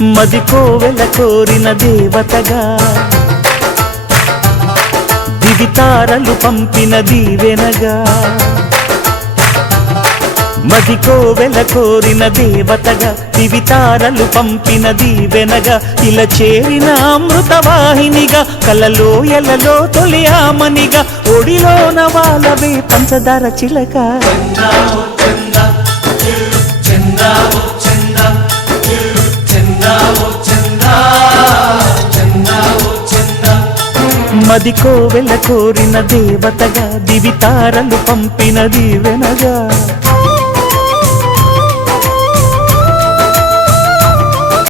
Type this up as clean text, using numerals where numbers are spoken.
మది కోవెల కోరిన దేవతగా దివితారలు పంపిన దీవెనగా మది కోవెల కోరిన దేవతగా దివితారలు పంపిన దీవెనగా ఇలా చేరిన అమృతవాహినిగా కలలో ఎలలో తొలి ఆమనిగా ఒడిలోన వాలవే పంచదార చిలక మది కోవెల కోరిన దేవతగా దివితారలు పంపిన దీవెనగా